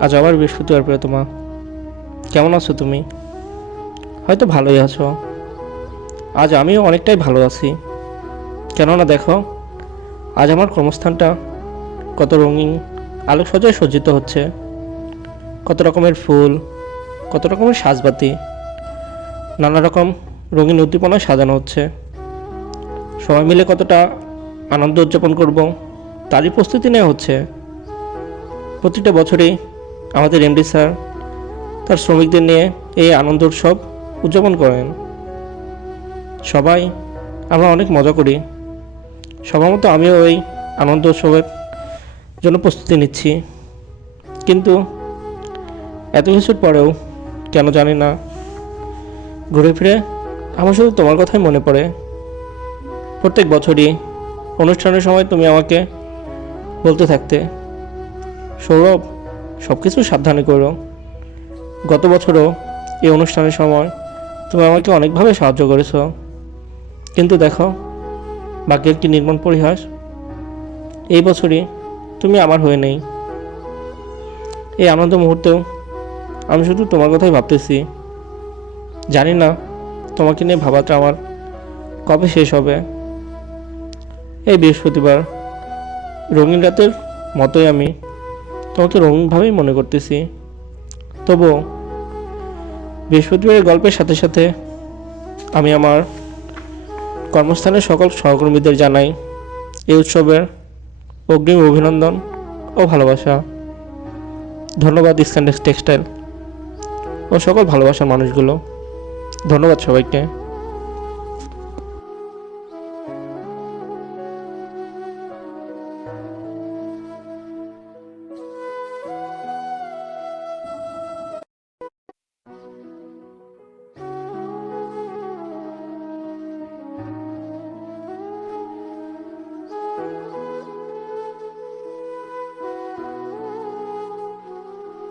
আজ আবার বৃহস্পতিবার প্রিয়তমা। কেমন আছো তুমি? হয়তো ভালোই আছো। আজ আমিও অনেকটাই ভালো আছি। কেননা দেখো, আজ আমার কর্মস্থানটা কত রঙিন আলোকসজ্জায় সজ্জিত হচ্ছে। কত রকমের ফুল, কত রকমের সাজবাতি, নানা রকম রঙিন উদ্দীপনায় সাজানো হচ্ছে। সবাই মিলে কতটা আনন্দ উদযাপন করব তারই প্রস্তুতি নেওয়া হচ্ছে। প্রতিটা বছরই আমাদের এমডি স্যার তার শ্রমিকদের নিয়ে এই আনন্দ উৎসব উদযাপন করেন। সবাই আমরা অনেক মজা করি। সবার মতো আমিও ওই আনন্দ উৎসবের জন্য প্রস্তুতি নিচ্ছি। কিন্তু এত কিছুর পরেও কেন জানি না, ঘুরে ফিরে আমার শুধু তোমার কথাই মনে পড়ে। প্রত্যেক বছরই অনুষ্ঠানের সময় তুমি আমাকে বলতে থাকতে, সৌরভ, সব কিছু সাবধানে করো। গত বছরও এই অনুষ্ঠানের সময় তুমি আমাকে অনেকভাবে সাহায্য করেছো। কিন্তু দেখো, ভাগ্যের কি নির্মম পরিহাস, এই বছরই তুমি আমার হয়ে নেই। এই আনন্দ মুহূর্তেও আমি শুধু তোমার কথাই ভাবতেছি। জানি না তোমাকে নিয়ে ভাবাটা আমার কবে শেষ হবে। এই বৃহস্পতিবার রঙিন রাতের মতোই আমি তোমাকে রঙিনভাবেই মনে করতেছি। তবুও বৃহস্পতিবারের গল্পের সাথে সাথে আমি আমার কর্মস্থানের সকল সহকর্মীদের জানাই এই উৎসবের অগ্রিম অভিনন্দন ও ভালোবাসা। ধন্যবাদ স্ক্যান্ডেক্স টেক্সটাইল ও সকল ভালোবাসার মানুষগুলো। ধন্যবাদ সবাইকে।